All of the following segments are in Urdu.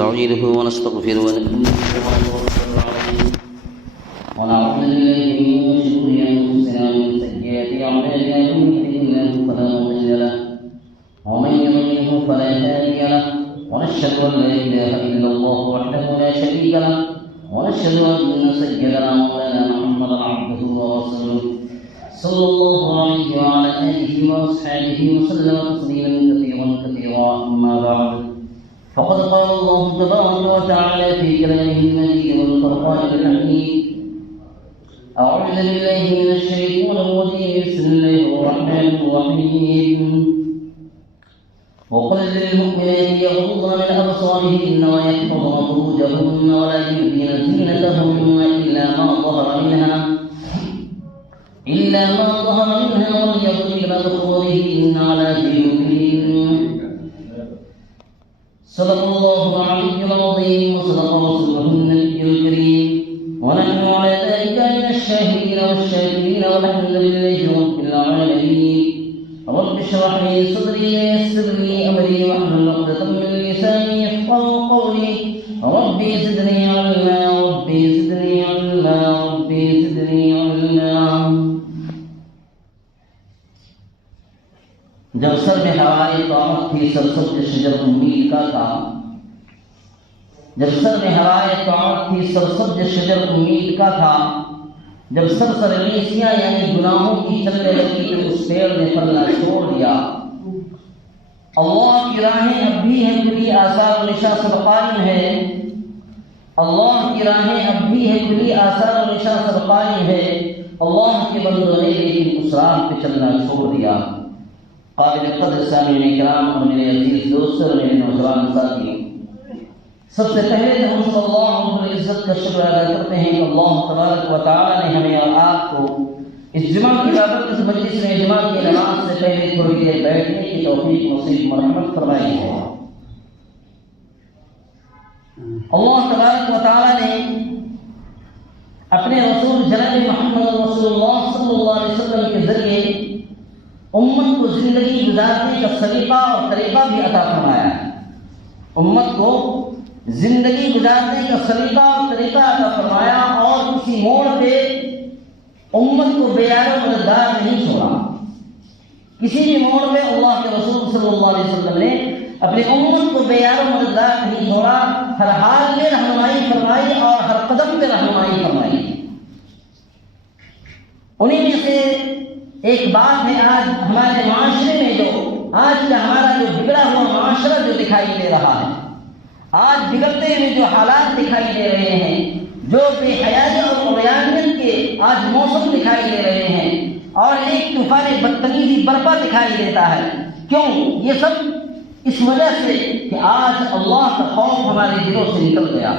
ونستعينه ونستغفره ونعوذ بالله من شرور أنفسنا ومن سيئات أعمالنا من يهده الله فلا مضل له ومن يضلله فلا هادي له ونشهد أن لا إله إلا الله وحده لا شريك له ونشهد أن سيدنا مولانا محمدا عبده ورسوله صلى الله عليه وعلى آله وأصحابه وسلم تسليما كثيرا أما بعد فقد قال الله تبارك وتعالى في كلامه المجيد والفرقان الحميد أعوذ بالله من الشيطان الرجيم بسم الله الرحمن الرحيم وقل للمؤمنات يغضن من أبصارهن ويحفظن فروجهن ولا يبدين زينتهن إلا ما ظهر منها وليضربن بخمرهن على جيوبهن صدق الله العلي العظيم وصدق رسوله النبي الكريم ونحن على ذلك من الشاهدين والشاكرين والحمد لله رب العالمين رب اشرح لي صدري ويسر لي أمري واحلل عقدة من لساني يفقهوا قولي ربي زدني علما ربي زدني علما ربي زدني علما جب سر میں ہوائے طاعت تھی سرسبز شجر امید کا تھا جب سر میں ہوائے طاعت تھی سرسبز شجر امید کا تھا جب سرسریسیاں یعنی گناہوں کی چلنے لگی تو اس پیڑ نے پھلنا چھوڑ دیا اللہ کی راہیں اب بھی ہے کلی آثار و نشاں سب قائم ہے اللہ کی راہیں اب بھی ہے کلی آثار و نشاں سب قائم ہے اللہ کے بندوں نے لیکن اس راہ پہ چلنا چھوڑ دیا قابل قدر سامعین کرام اور میرے عزیز دوستوں اور میرے نوجوان ساتھیوں سب سے پہلے تو ہم صلی اللہ علیہ عزت کا شکر ادا کرتے ہیں کہ اللہ تبارک و تعالی نے ہمیں اور آپ کو اس جمعہ کی بابت اس مجلس میں جمعہ کی نماز سے پہلے تھوڑی دیر بیٹھنے کی توفیق نصیب مرحمت فرمائی ہے اللہ تبارک و تعالی نے اپنے رسول جناب محمد رسول اللہ صلی اللہ علیہ وسلم کے ذریعے امت کو زندگی گزارنے کا سلیقہ اور طریقہ بھی عطا فرمایا ہے امت کو زندگی گزارنے کا سلیقہ اور طریقہ عطا فرمایا اور کسی موڑ پہ امت کو بے یار و مددگار نہیں چھوڑا کسی بھی موڑ پہ اللہ کے رسول صلی اللہ علیہ وسلم نے اپنی امت کو بے یار و مددگار نہیں چھوڑا ہر حال میں رہنمائی فرمائی اور ہر قدم پہ رہنمائی فرمائی انہیں میں سے ایک بات ہے آج ہمارے معاشرے میں جو آج کا ہمارا جو بگڑا ہوا معاشرہ جو دکھائی دے رہا ہے آج بگڑتے ہوئے جو حالات دکھائی دے رہے ہیں جو بے حیائی اور عریانیت کے آج موسم دکھائی دے رہے ہیں اور ایک طوفان بدتمیزی برپا دکھائی دیتا ہے کیوں یہ سب اس وجہ سے کہ آج اللہ کا خوف ہمارے دلوں سے نکل گیا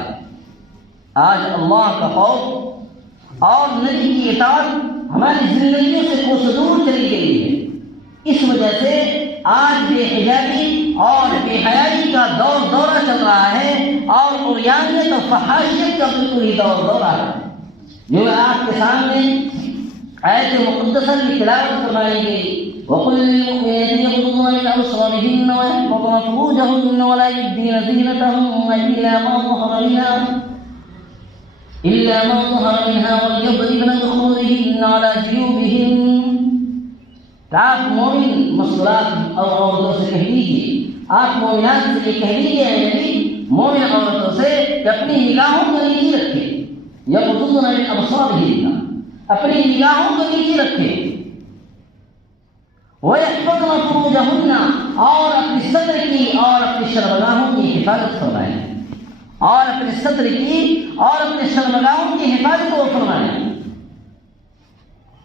آج اللہ کا خوف اور نبی کی اطاعت ہماری زندگیوں سے کوسدور چلی گئی ہے اس وجہ سے آج بے حجابی اور بے حیائی کا دورہ چل رہا ہے اور عریانیت اور فحاشیت کا بالکل ہی دورہ ہے جو آپ کے سامنے آیت مقدسہ کی تلاوت فرمائی گئی وَقُلْ لِلْمُؤْمِنَاتِ يَغْضُضْنَ مِنْ أَبْصَارِهِنَّ وَيَحْفَظْنَ فُرُوجَهُنَّ وَلَا يُبْدِينَ زِينَتَهُنَّ إِلَّا مَا ظَهَرَ منها وليضربن بخمرهن على جيوبهن آپ مومن مسلات اور عورتوں سے کہہ دیجیے آپ مومنات سے یہ کہہ دیجیے یعنی مومن عورتوں سے کہ اپنی نگاہوں کو نیچے رکھیں یغضضن من ابصارهن اپنی نگاہوں کو نیچے رکھیں ويحفظن فروجهن اور اپنی صدر کی اور اپنی شرمگاہوں کی حفاظت فرمائیں اور اپنے صدر کی اور اپنے شرمگاہوں کی حفاظت کو فرمائیں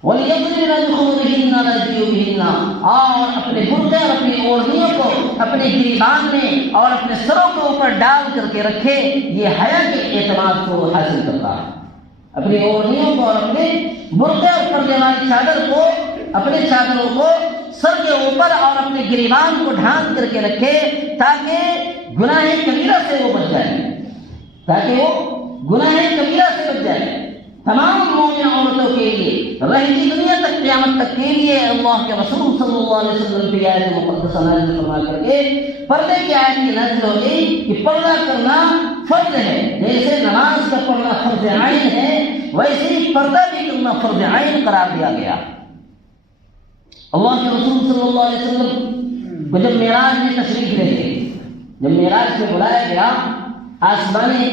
وَلْيَضْرِبْنَ بِخُمُرِهِنَّ عَلَى جِيُوبِهِنَّ اور اپنے برقع اور اپنی اوڑھنیوں کو اپنے گریبان میں اور اپنے سروں کے اوپر ڈال کر کے رکھے یہ حیا کے اعتماد کو حاصل کرتا ہے اپنی اوڑھنیوں کو اور اپنے برقع اور پردے والی چادر کو اپنے چادروں کو سر کے اوپر اور اپنے گریبان کو ڈھانپ کر کے رکھے تاکہ گناہ کبیرہ سے وہ بچ جائے تمام مومن عورتوں کے لیے رہتی دنیا تک قیامت قیامت تک کے لیے اللہ کے رسول صلی اللہ علیہ وسلم کی آیت مقدسہ نازل فرما کر کے پردے کی آیت کی نازل ہو گئی کہ پردہ کرنا فرض ہے. جیسے نماز کا پڑھنا فرض عین ہے ویسے ہی پردہ بھی کرنا فرض عین قرار دیا گیا. اللہ کے رسول صلی اللہ علیہ وسلم کو جب معراج میں تشریف لے گئے، جب معراج میں بلایا گیا آسمانے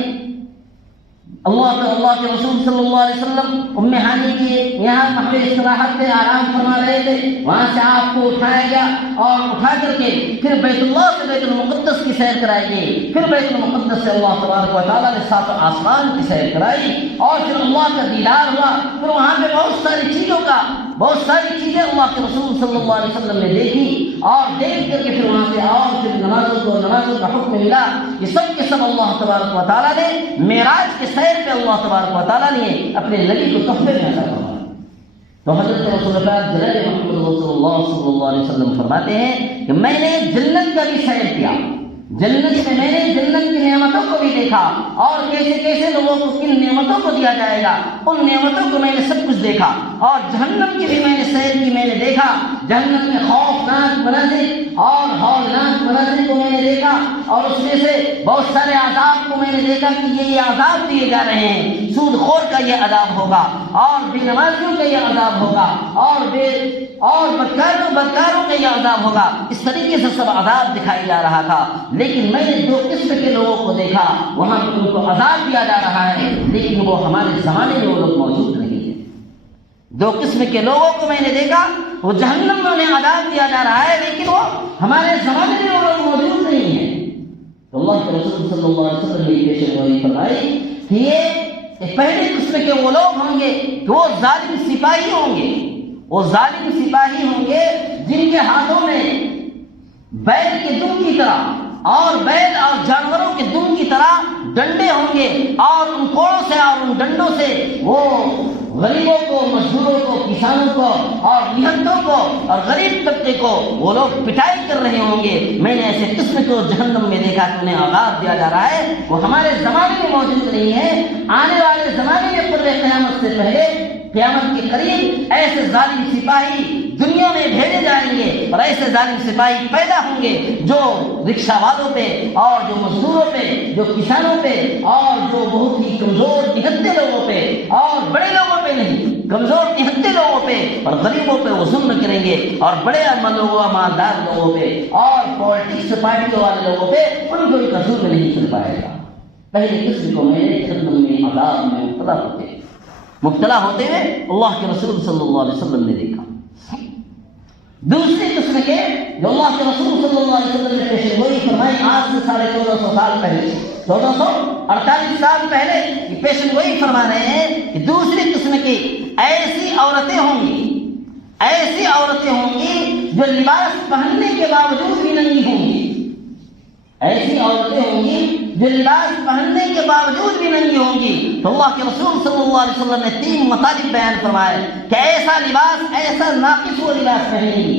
اللہ کے رسول صلی اللہ علیہ وسلم ام ہانی کے یہاں محل استراحت پہ آرام فرما رہے تھے، وہاں سے آپ کو اٹھایا گیا اور اٹھا کر کے پھر بیت اللہ سے بیت المقدس کی سیر کرائی گئی، پھر بیت المقدس سے اللہ تبارک و تعالیٰ نے سات آسمان کی سیر کرائی اور پھر اللہ کا دیدار ہوا. پھر وہاں پہ بہت ساری چیزیں اللہ کے رسول صلی اللہ علیہ وسلم نے دیکھی اور دیکھ کر کے پھر وہاں سے اور پھر نمازوں کا حکم ملا. یہ سب کے سب اللہ تبارک و تعالیٰ نے معراج کے سیر پہ اللہ تبارک و تعالیٰ نے اپنے نبی کو تحفے میں عطا فرمایا. تو حضرت رسول اللہ جناب محمد صلی اللہ علیہ وسلم فرماتے ہیں کہ میں نے جنت کا بھی سیر کیا، جنت میں میں نے جنت کی نعمتوں کو بھی دیکھا اور کیسے کیسے لوگوں کو کن نعمتوں کو دیا جائے گا، ان نعمتوں کو میں نے سب کچھ دیکھا. اور جہنم کی بھی میں نے سیر کی، میں نے دیکھا جہنم میں خوفناک مناظر اور ہولناک مناظر کو میں نے دیکھا اور اس میں سے بہت سارے عذاب کو میں نے دیکھا کہ یہ عذاب دیے جا رہے ہیں. سود خور کا یہ عذاب ہوگا اور بے نمازیوں کا یہ عذاب ہوگا اور بدکاروں کا یہ عذاب ہوگا. اس طریقے سے سب عذاب دکھائی جا رہا تھا. لیکن میں نے دو قسم کے لوگوں کو دیکھا، وہاں پہ ان کو عذاب دیا جا رہا ہے لیکن وہ ہمارے زمانے میں وہ لوگ موجود نہیں ہیں. دو قسم کے لوگوں کو میں نے دیکھا، وہ جہنم میں انہیں عذاب دیا جا رہا ہے لیکن وہ ہمارے زمانے میں وہ لوگ موجود نہیں ہیں. تو اللہ کے رسول صلی اللہ علیہ وسلم نے پیشن گوئی فرمائی کہ یہ پہلے قسم کے وہ لوگ ہوں گے کہ وہ ظالم سپاہی ہوں گے، وہ ظالم سپاہی ہوں گے جن کے ہاتھوں میں بیل کے دم کی طرح اور بیل اور جانوروں کے دم کی طرح ڈنڈے ہوں گے اور ان کوڑوں سے اور ان ڈنڈوں سے وہ غریبوں کو، مزدوروں کو، کسانوں کو اور نہتوں کو اور غریب طبقے کو وہ لوگ پٹائی کر رہے ہوں گے. میں نے ایسے قسم کو جہنم میں دیکھا کہ انہیں عذاب دیا جا رہا ہے، وہ ہمارے زمانے میں موجود نہیں ہے. آنے والے زمانے میں قرب قیامت سے پہلے، قیامت کے قریب ایسے ظالم سپاہی دنیا میں بھیجے جائیں گے اور ایسے ظالم سپاہی پیدا ہوں گے جو رکشہ والوں پہ اور جو مزدوروں پہ، جو کسانوں پہ اور جو بہت ہی کمزور نہتے لوگوں پہ اور بڑے لوگوں پہ نہیں، کمزور نہتے لوگوں پہ اور غریبوں پہ وہ ظلم کریں گے اور بڑے لوگوں، مالدار لوگوں پہ اور پالیٹکس پارٹیوں والے لوگوں پہ ان کو کا ظلم نہیں چل پائے گا. پہلے قسم کو میں نے جہنم میں عذاب میں مبتلا ہوتے ہوئے اللہ کے رسول صلی اللہ علیہ وسلم نے دیکھا. دوسری قسم کے جو اللہ کے رسول صلی اللہ علیہ وسلم نے پیشن گوئی فرمائی آج سے 1450 سال پہلے، 1448 سال پہلے یہ پیشن گوئی فرما رہے ہیں کہ دوسری قسم کی ایسی عورتیں ہوں گی جو لباس پہننے کے باوجود بھی نہیں ہوں گی. ایسی عورتیں ہوں گی جو لباس پہننے کے باوجود بھی نہیں ہوں گی. تو اللہ کے رسول صلی اللہ علیہ وسلم نے 3 مطالب بیان فرمائے کہ ایسا لباس، ایسا ناقص وہ لباس پہنے گی،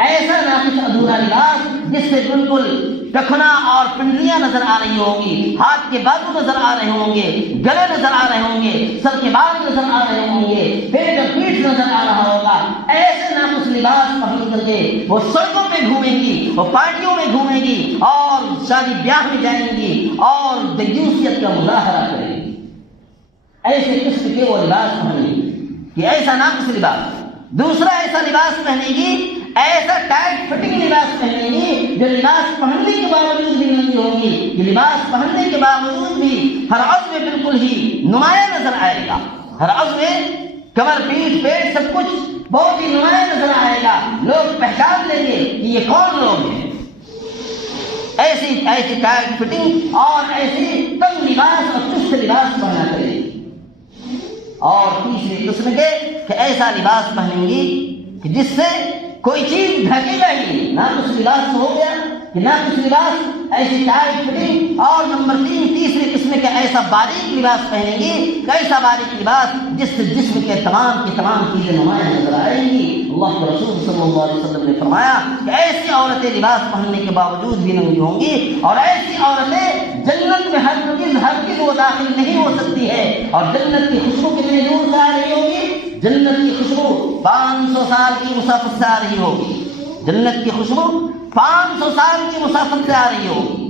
ایسا ناقص ادھورا لباس جس سے بالکل ٹخنا اور پنڈلیاں نظر آ رہی ہوں گی، ہاتھ کے بازو نظر آ رہے ہوں گے، گلے نظر آ رہے ہوں گے، سر کے بال نظر آ رہے ہوں گے، پیٹ اور پیٹھ نظر آ رہا ہوگا. ایسے ناقص لباس پہن کر کے وہ سڑکوں پہ گھومیں گی، وہ پارٹیوں میں گھومیں گی اور شادی بیاہ میں جائیں گی اور دیوسیت کا مظاہرہ کریں گی. ایسے قسم کے وہ لباس پہنیں گی کہ ایسا ناقص لباس. دوسرا ایسا لباس پہنے گی، ایسا ٹائٹ فٹنگ لباس پہنے گی جو لباس پہننے کے باوجود بھی نہیں ہوگی، کہ لباس پہننے کے باوجود بھی ہر عضو بالکل ہی نمایاں نظر آئے گا. ہر عضو، کمر، پیٹ سب کچھ بہت ہی نمایاں نظر آئے گا. لوگ پہچان لیں گے کہ یہ کون لوگ ہیں. ایسی ٹائٹ فٹنگ اور ایسی تنگ لباس اور چست لباس پہنا کرے. اور تیسری قسم کے کہ ایسا لباس پہنیں گی کہ جس سے کوئی چیز ڈھکے گا ہی نہیں. ناقص لباس ہو گیا کہ ناقص لباس، ایسی ٹائٹ فٹنگ. اور نمبر 3 تیسری قسم کا ایسا باریک لباس پہنیں گی، ایسا باریک لباس جس سے جسم کے تمام کی تمام چیزیں نمایاں نظر آئیں گی. اللہ کے رسول صلی اللہ علیہ وسلم نے فرمایا کہ ایسی عورتیں لباس پہننے کے باوجود بھی نہیں ہوں گی اور ایسی عورتیں جنت میں ہرگز وہ داخل نہیں ہو سکتی ہے. اور جنت کی خوشبو کتنے دور سے آ رہی ہوگی؟ جنت کی خوشبو 500 سال کی مسافت سے آ رہی ہوگی، جنت کی خوشبو 500 سال کی مسافت سے آ رہی ہوگی۔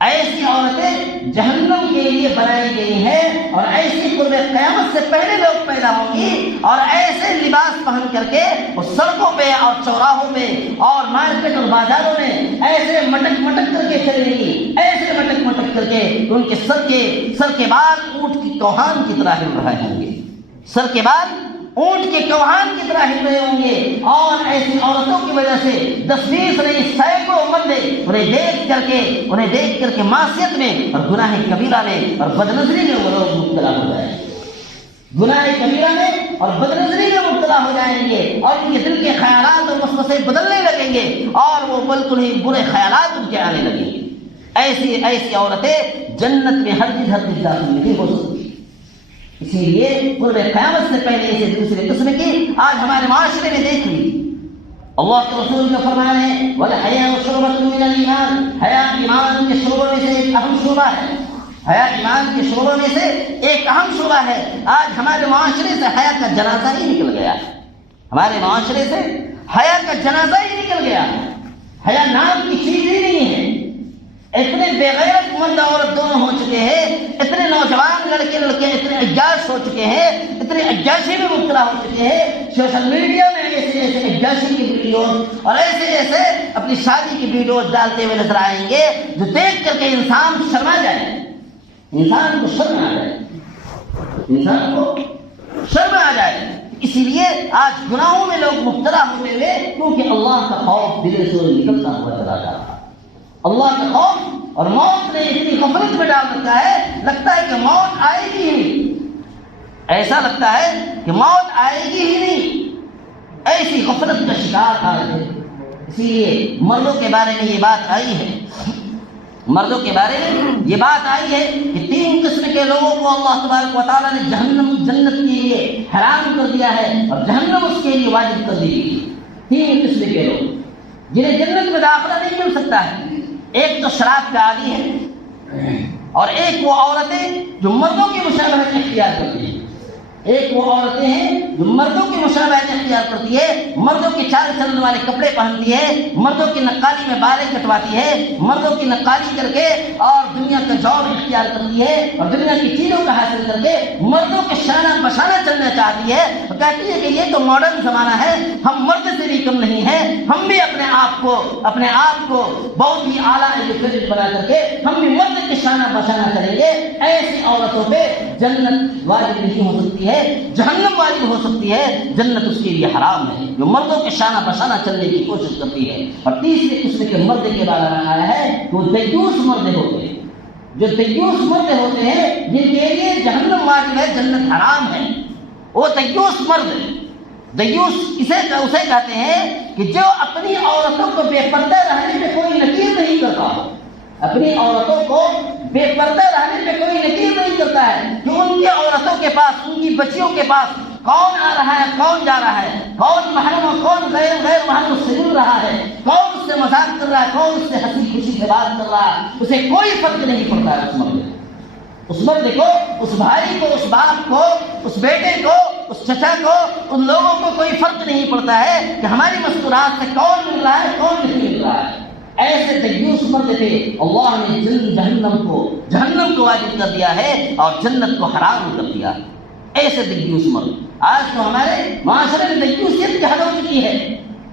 ایسی عورتیں جہنم کے لیے بنائی گئی ہیں، اور ایسی قرب قیامت سے پہلے لوگ پیدا ہوں گی اور ایسے لباس پہن کر کے وہ سڑکوں پہ اور چوراہوں پہ اور مارکیٹ اور بازاروں میں ایسے مٹک مٹک کر کے چلیں گی، ایسے مٹک مٹک کر کے ان کے سر کے بال اونٹ کی کوہان کی طرح ہل رہے ہوں گے، سر کے بال اونٹ کے کوہان کی طرح ہل رہے ہوں گے، اور ایسی عورتوں کی وجہ سے 10-20 نہیں سینکڑوں مرد انہیں دیکھ کر کے معصیت میں اور گناہ کبیرہ میں اور بدنظری میں وہ لوگ مبتلا ہو جائیں گے، گناہ کبیرہ میں اور بدنظری میں مبتلا ہو جائیں گے، اور ان کے دل کے خیالات اور وسوسے بدلنے لگیں گے، اور وہ بالکل ہی برے خیالات ان کے آنے لگیں گے۔ ایسی عورتیں جنت میں ہر چیز داخل نہیں ہو سکتی۔ اسی لیے قرب قیامت سے پہلے اسے دوسرے قسم کی آج ہمارے معاشرے میں دیکھ لی۔ اللہ کے رسول کا فرمان ہے وَالْحَيَاءُ شُعْبَةٌ مِّنَ الْإِيمَانِ، حیا ایمان کے شعبوں میں سے ایک اہم شعبہ ہے، حیا ایمان کے شعبوں میں سے ایک اہم شعبہ ہے۔ آج ہمارے معاشرے سے حیا کا جنازہ ہی نکل گیا، ہمارے معاشرے سے حیا کا جنازہ ہی نکل گیا، حیا نام کی چیز ہی نہیں ہے۔ اتنے بے غیرت مرد عورت دونوں ہو چکے ہیں، اتنے نوجوان لڑکے اتنے عیاش ہو چکے ہیں، اتنے عیاشی میں مبتلا ہو چکے ہیں، سوشل میڈیا میں ایسے عیاشی کی ویڈیوز اور ایسے اپنی شادی کی ویڈیوز ڈالتے ہوئے نظر آئیں گے جو دیکھ کر کے انسان شرما جائے، انسان کو شرم آ جائے، انسان کو شرم آ جائے۔ اسی لیے آج گناہوں میں لوگ مبتلا ہوئے ہوئے کیونکہ اللہ کا خوف دل سے نکلتا ہوا چلا جا رہا ہے۔ اللہ کا خوف اور موت نے اتنی غفلت میں ڈال رکھا ہے، لگتا ہے کہ موت آئے گی ہی نہیں، ایسا لگتا ہے کہ موت آئے گی ہی نہیں، ایسی غفلت کا شکار آ رہے ہیں۔ اسی لیے مردوں کے بارے میں یہ بات آئی ہے، مردوں کے بارے میں یہ بات آئی ہے کہ 3 قسم کے لوگوں کو اللہ تبارک و تعالیٰ نے جنت کے لیے حرام کر دیا ہے اور جہنم اس کے لیے واجب کر دی گئی۔ 3 قسم کے لوگ جنہیں جنت میں داخلہ نہیں مل سکتا ہے۔ ایک تو شراب کا عادی ہے، اور ایک وہ عورتیں جو مردوں کی مشابہت اختیار کرتی ہیں، ایک وہ عورتیں ہیں جو مردوں کی مشابہت اختیار کرتی ہے، مردوں کے چال چلنے والے کپڑے پہنتی ہے، مردوں کی نقالی میں بالیں کٹواتی ہے، مردوں کی نقالی کر کے اور دنیا کا جاب اختیار کرتی ہے اور دنیا کی چیزوں کا حاصل کر کے مردوں کے شانہ بشانہ چلنا چاہتی ہے، اور کہتی ہے کہ یہ تو ماڈرن زمانہ ہے، ہم مرد سے بھی کم نہیں ہیں، ہم بھی اپنے آپ کو بہت ہی اعلیٰ ایجوکیٹڈ بنا کر کے ہم بھی مرد کے شانہ بشانہ کریں گے۔ ایسی عورتوں پہ جنت واجب نہیں ہو سکتی ہے، جہنم واجب ہو سکتی ہے، جنت اس کے لیے حرام ہے جو مردوں کے شانہ بشانہ چلنے کی کوشش کرتی ہے۔ اور تیسرے قسم کے مرد کے بارے میں آیا ہے کہ وہ دیوس مرد ہوتے ہیں، جو دیوس مرد ہوتے ہیں جن کے لیے جہنم واجب ہے، جنت حرام ہے، وہ دیوس مرد، دیوس اسے کہتے ہیں کہ جو اپنی عورتوں کو بے پردہ رہنے میں کوئی نکیر نہیں کرتا، اپنی عورتوں کو بے پردہ رہنے میں کوئی نکیر نہیں کرتا ہے کہ ان کی عورتوں کے پاس، ان کی بچیوں کے پاس کون آ رہا ہے، کون جا رہا ہے، کون محرم اور کون غیر محرم اس سے مل رہا ہے، کون اس سے مذاق کر رہا ہے، کون اس سے ہنسی خوشی سے بات کر رہا ہے، اسے کوئی فرق نہیں پڑتا ہے۔ اس مرد کو، اس بھائی کو، اس باپ کو، اس بیٹے کو، اس چچا کو، ان لوگوں کو کوئی فرق نہیں پڑتا ہے کہ ہماری مستورات سے کون مل رہا ہے، کون نہیں مل رہا ہے۔ ایسے دیوس مرد تھے، اللہ نے جہنم کو واجب کر دیا ہے اور جنت کو حرام کر دیا ہے۔ ایسے دیوس مرد آج تو ہمارے معاشرے میں دیوسیت کی حد ہو چکی ہے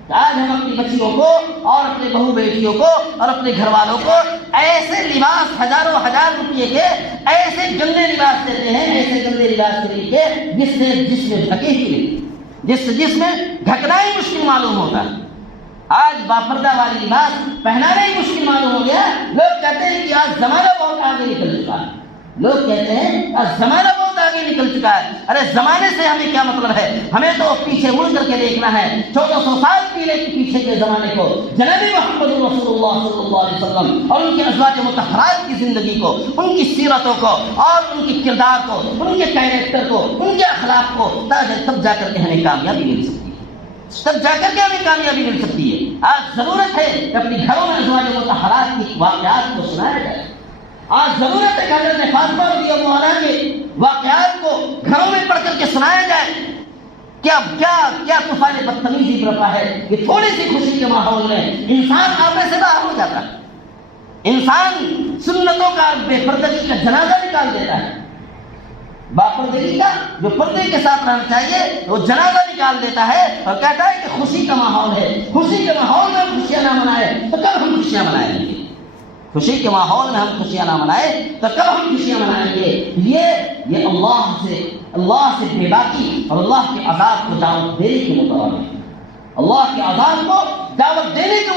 کہ آج ہم اپنی بچیوں کو اور اپنے بہو بیٹیوں کو اور اپنے گھر والوں کو ایسے لباس ہزاروں ہزار روپئے کے ایسے گندے لباس دیتے ہیں، ایسے گندے لباس کے لیے جس میں ڈھکے ہی نہیں، جس میں ڈھکنا ہی مشکل معلوم ہوتا ہے۔ آج باپردہ والی لباس پہنانا ہی مشکل معلوم ہو گیا۔ لوگ کہتے ہیں کہ آج زمانہ بہت آگے نکل چکا ہے، لوگ کہتے ہیں آج زمانہ بہت آگے نکل چکا ہے۔ ارے زمانے سے ہمیں کیا مطلب ہے، ہمیں تو پیچھے مڑ کر کے دیکھنا ہے 1400 سال پیچھے کے زمانے کو، جناب محمد رسول اللہ صلی اللہ علیہ وسلم اور ان کے ازواج مطہرات کی زندگی کو، ان کی سیرتوں کو اور ان کی کردار کو، ان کے کیریکٹر کو، ان کے اخلاق کو، تب جا کر کے ہمیں کامیابی مل سکتی ہے، تب جا کر کے ہمیں کامیابی مل سکتی ہے۔ آج ضرورت ہے کہ اپنے گھروں میں ازواج مطہرات کی واقعات کو سنایا جائے، آج ضرورت ہے کہ حضرت فاطمہ رضی اللہ عنہا کے واقعات کو گھروں میں پڑھ کر کے سنایا جائے، کیا کیا کیا طوفان بدتمیزی برپا ہے کہ تھوڑی سی خوشی کے ماحول میں انسان آپے سے باہر ہو جاتا ہے، انسان سنتوں کا بے پردگی کا جنازہ نکال دیتا ہے، باپردگی کا جو پردے کے ساتھ رہنا چاہیے وہ جنازہ نکال دیتا ہے اور کہتا ہے کہ خوشی کا ماحول ہے، خوشی کے ماحول میں ہم خوشیاں نہ منائیں تو کب ہم خوشیاں منائیں گے؟ خوشی کے ماحول میں ہم خوشیاں نہ منائیں تو کب ہم خوشیاں منائیں گے؟ یہ اللہ سے بے باکی اور اللہ کے عذاب کو دعوت دینے کے مترادف ہے، اللہ کے عذاب کو دعوت دینے کے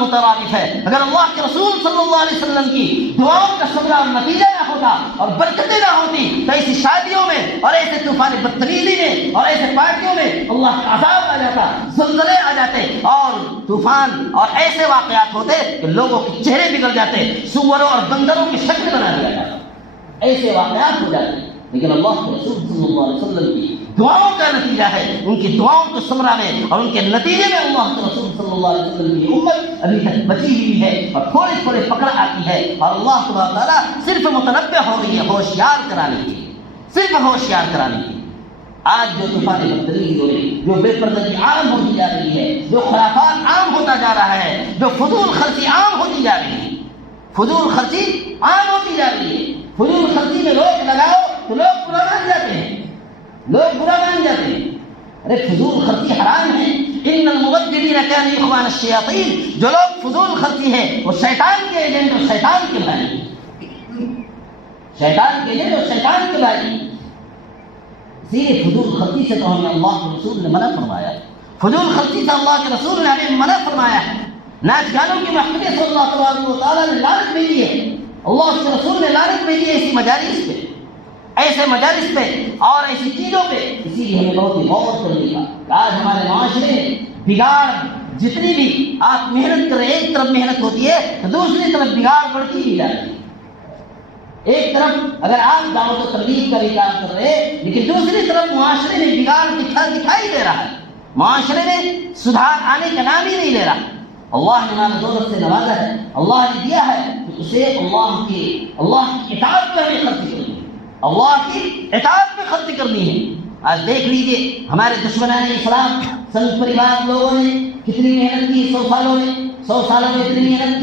مترادف ہے۔ اگر اللہ کے رسول صلی اللہ علیہ وسلم کی دعاؤں کا ثمرہ اور نتیجہ نہ ہوتا اور برکتیں نہ ہوتی تو ایسی شادیوں میں اور ایسے طوفان بدتمیزی میں اور ایسے پارٹیوں میں اللہ کا عذاب آ جاتا، زلزلے آ جاتے اور طوفان اور ایسے واقعات ہوتے کہ لوگوں کے چہرے بگڑ جاتے، سوروں اور بندروں کی شکل بنا دیا جاتا، ایسے واقعات ہو جاتے۔ لیکن اللہ کے رسول صلی اللہ علیہ وسلم کی دعاؤں کا نتیجہ ہے، ان کی دعاؤں کے ثمرہ میں اور ان کے نتیجے میں اللہ کے رسول صلی اللہ علیہ وسلم کی امت ابھی تک بچی ہوئی ہے اور تھوڑے تھوڑے پکڑ آتی ہے، اور اللہ تبارک تعالیٰ صرف متنبہ ہو رہی ہے ہوشیار کرانے کی، صرف ہوشیار کرانے کی۔ آج جو طوفان بدتمیزی ہو رہی، جو بے پردگی عام ہوتی جا رہی ہے، جو خرافات عام ہوتا جا رہا ہے، جو فضول خرچی عام ہوتی جا رہی ہے، فضول خرچی عام ہوتی جا رہی ہے، فضول خرچی میں روک لگاؤ تو لوگ برا مان جاتے ہیں، لوگ برا مان جاتے ہیں۔ ارے فضول خرچی حرام ہے، ان المبذرین کانوا اخوان الشیاطین، جو لوگ فضول خرچی ہے وہ شیطان کے ایجنٹ اور شیطان کے بھائی، شیطان کے ایجنٹ اور شیطان کے بھائی۔ اسی لیے فضول خرچی سے تو ہمیں اللہ کے رسول نے منع فرمایا، فضول خرچی سے اللہ کے رسول نے ہمیں منع فرمایا ہے۔ ناچ گانوں کی محفلیں سے اللہ تبارک و تعالیٰ نے لعنت بھیجی ہے، اللہ اس کے رسول نے لعنت بھیجی ہے ایسی مجالس پہ، ایسے مجالس پہ اور ایسی چیزوں پہ۔ اسی لیے ہمیں بہت ہی غور کرنے کا کہ آج ہمارے معاشرے میں بگاڑ جتنی بھی آپ محنت کر رہے ہیں، ایک طرف محنت ہوتی ہے تو دوسری طرف بگاڑ بڑھتی ہی جا رہی ہے۔ ایک طرف اگر آپ دعوت و تبلیغ کا بھی کام کر رہے ہیں لیکن دوسری طرف معاشرے میں بگاڑ دکھائی دے رہا ہے، معاشرے میں سدھار آنے کا نام ہی نہیں لے رہا۔ اللہ نے مال دولت سے نوازا ہے، اللہ نے دیا ہے کہ اسے اللہ کی اطاعت میں ہمیں خرچ کرنی ہے، اللہ کی اطاعت میں خرچ کرنی ہے۔ آج دیکھ لیجئے ہمارے دشمنان اسلام سنگ پریوار لوگوں نے کتنی محنت کی، 100 سالوں میں اتنی محنت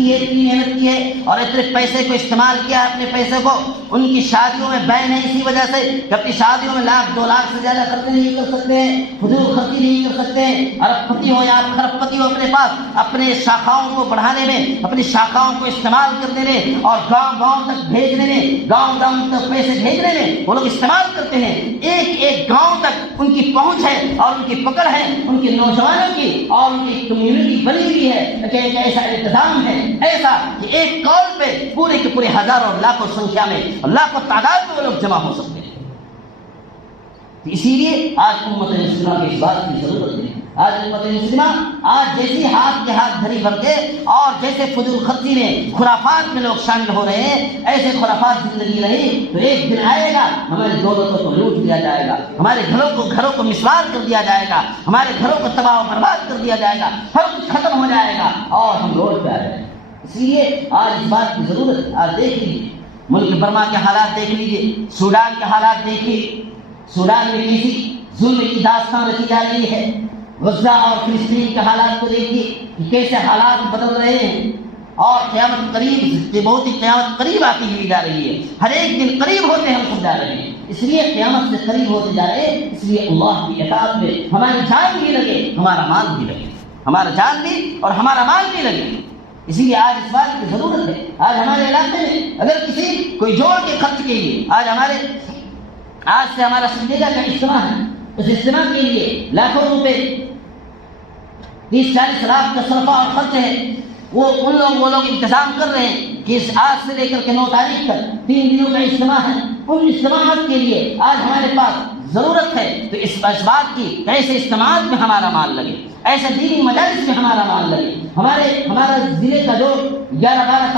کی ہے اور اتنے پیسے کو استعمال کیا، اپنے پیسے کو ان کی شادیوں میں بین ہے، اسی وجہ سے کہ اپنی شادیوں میں 1,00,000 2,00,000 سے زیادہ خرچے نہیں کر سکتے ہیں، فضول خرچی نہیں کر سکتے ہیں، ارب پتی ہو یا خرب پتی ہو اپنے پاس، اپنے شاخاؤں کو بڑھانے میں، اپنی شاخاؤں کو استعمال کرنے میں اور گاؤں تک بھیجنے میں، گاؤں تک پیسے بھیجنے میں وہ لوگ استعمال کرتے ہیں۔ ایک گاؤں تک ان کی پہنچ ہے اور ان کی پکڑ ہے، ان کے نوجوانوں کی اور ان کی کمیونٹی بنی ہوئی ہے کہ ایک ایسا انتظام ہے ایسا کہ ایک کال پہ پورے کے پورے ہزاروں اور لاکھوں سنکھیا میں، لاکھوں تعداد میں وہ لوگ جمع ہو سکتے ہیں۔ اسی لیے آج امت مسلمہ کی اس بات کی ضرورت ہے۔ آج امت مسلمہ آج جیسی ہاتھ کے ہاتھ دھری بھر کے اور جیسے فضول خرچی میں خرافات میں لوگ شامل ہو رہے ہیں، ایسے خرافات زندگی رہی تو ایک دن آئے گا ہماری دولتوں کو لوٹ لیا جائے گا، ہمارے گھروں کو مسمار کر دیا جائے گا، ہمارے گھروں کو تباہ و برباد کر دیا جائے گا، ہر کچھ ختم ہو جائے گا اور ہم روڈ پہ آ جائیں گے۔ اس لیے آج اس بات کی ضرورت ہے۔ آج دیکھ لیجیے ملک برما کے حالات، دیکھ لیجیے سوڈان کے حالات، دیکھیے سوڈان میں کسی ظلم کی داستان رچی جا رہی ہے، غزہ اور فلسطین کے حالات کو دیکھیے کہ کیسے حالات بدل رہے ہیں اور قیامت بہت ہی قیامت قریب آتی ہوئی جا رہی ہے، ہر ایک دن قریب ہوتے ہم سب جا رہے ہیں۔ اس لیے قیامت سے قریب ہوتے جا رہے ہیں، اس لیے اللہ کی اطاعت میں ہماری جان بھی لگے، ہمارا مال بھی لگے، ہمارا جان بھی اور ہمارا مال بھی لگے۔ اسی لیے آج اس بات کی ضرورت ہے۔ آج ہمارے علاقے میں اگر کسی کوئی جوڑ کے خرچ کے لیے آج سے ہمارا سنجیدہ کا اجتماع ہے، اس اجتماع کے لیے لاکھوں روپے 30-40 لاکھ کا صرفہ اور خرچ ہے، وہ لوگ انتظام کر رہے ہیں کہ آج سے لے کر کے 9 تاریخ تک 3 دنوں کا اجتماع ہے۔ ان اجتماعات کے لیے آج ہمارے پاس ضرورت ہے تو اس بات کی ایسے اجتماعات میں ہمارا مال لگے، ایسے دینی مجالس میں ہمارا مال لگے۔ ہمارا ضلع کا جو 11-12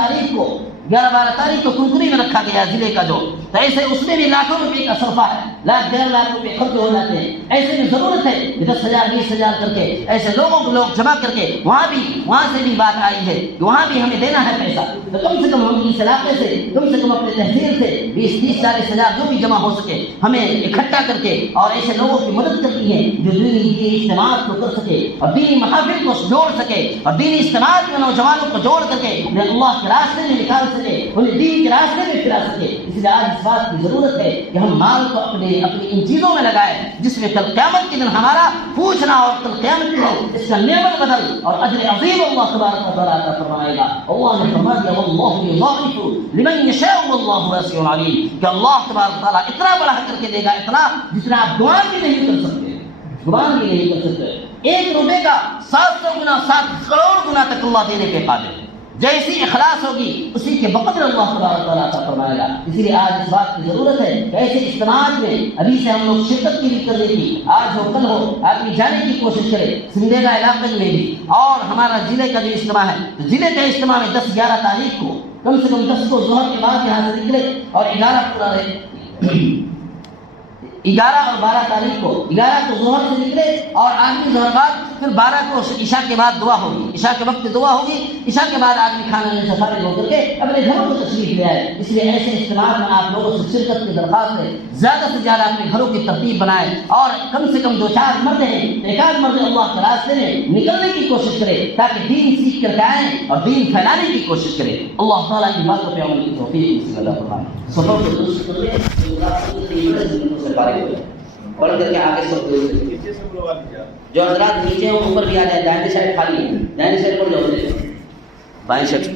تاریخ کو کنکری میں رکھا گیا ضلع کا جو تو ایسے اس میں بھی لاکھوں روپے کا صرفہ ہے، لاکھ 1.5 لاکھ روپے خرچ ہو جاتے ہیں۔ ایسے میں ضرورت ہے کہ 10,000 20,000 کر کے ایسے لوگوں کو لوگ جمع کر کے وہاں سے بھی بات آئی ہے کہ وہاں بھی ہمیں دینا ہے پیسہ، تو کم سے کم ہم اس علاقے سے کم سے کم اپنے تحصیل سے 20 30 40 ہزار جو بھی جمع ہو سکے ہمیں اکٹھا کر کے اور ایسے لوگوں کی مدد کرنی ہے جو دینی اجتماعات کو کر سکے اور دینی محافل کو جوڑ سکے اور دینی اجتماعات میں نوجوانوں کو جوڑ کر کے انہیں اللہ کے راستے میں نکال سکے، انہیں دین کے راستے میں پھرا سکے۔ اس لیے آج اس بات کی ضرورت ہے کہ ہم مال کو اپنی ان چیزوں میں لگائیں جس میں کل قیامت کے دن ہمارا پوچھنا اور کل قیامت کے دن اس کا نعمت بدل اور اجر عظیم اللہ تبارک و تعالیٰ عطا فرمائے گا۔ اللہ نے فرما دیا واللہ یضاعف لمن یشاء واللہ واسع علیم، کہ اللہ تبارک و تعالیٰ اتنا بڑا کر کے دے گا، اتنا جتنا آپ گمان بھی نہیں کر سکتے، گمان بھی نہیں کر سکتے۔ 1 روپے کا 700 گنا 7 کروڑ گنا تک اللہ دینے کے قابل ہے۔ جیسی اخلاص ہوگی اسی کے بقدر اللہ تبارک و تعالیٰ عطا فرمائے گا۔ اسی لیے آج اس بات کی ضرورت ہے کہ ایسے اجتماعات میں ابھی سے ہم لوگ شرکت کی بھی کر رہی تھی، آج ہو کل ہو آدمی جانے کی کوشش کرے سمدیگا علاقے میں بھی، اور ہمارا ضلع کا جو اجتماع ہے تو ضلع کے اجتماع میں 10 11 تاریخ کو کم سے کم 10 کو ظہر کے بعد یہاں سے نکلے اور 11 پورا رہے 11 اور 12 تاریخ کو 11 کو ظہر سے نکلے اور آدمی ظہر بعد پھر 12 کو عشاء کے بعد دعا ہوگی، عشاء کے وقت دعا ہوگی، عشاء کے بعد آدمی کھانا لینے سے فارغ ہو کر کے اپنے گھروں کو تشریف لے آئے۔ اس لیے ایسے اجتماعات میں آپ لوگوں سے شرکت کی درخواست ہے، زیادہ سے زیادہ اپنے گھروں کی ترتیب بنائیں اور کم سے کم 2-4 مرد ہیں 1 مرد اللہ کے راستے میں نکلنے کی کوشش کرے تاکہ دین سیکھ کر کے آئیں اور دین پھیلانے کی کوشش کرے۔ اللہ تعالیٰ کی باتوں پہ عمل کی توفیق نصیب عطا فرمائے۔ سفر کو درست کر لے پڑھ کر کے آگے سب جو حضرات نیچے ہیں اوپر بھی آ جائے، دائیں سائڈ خالی ہے، دائیں سائڈ پر جاؤ، بائیں سائڈ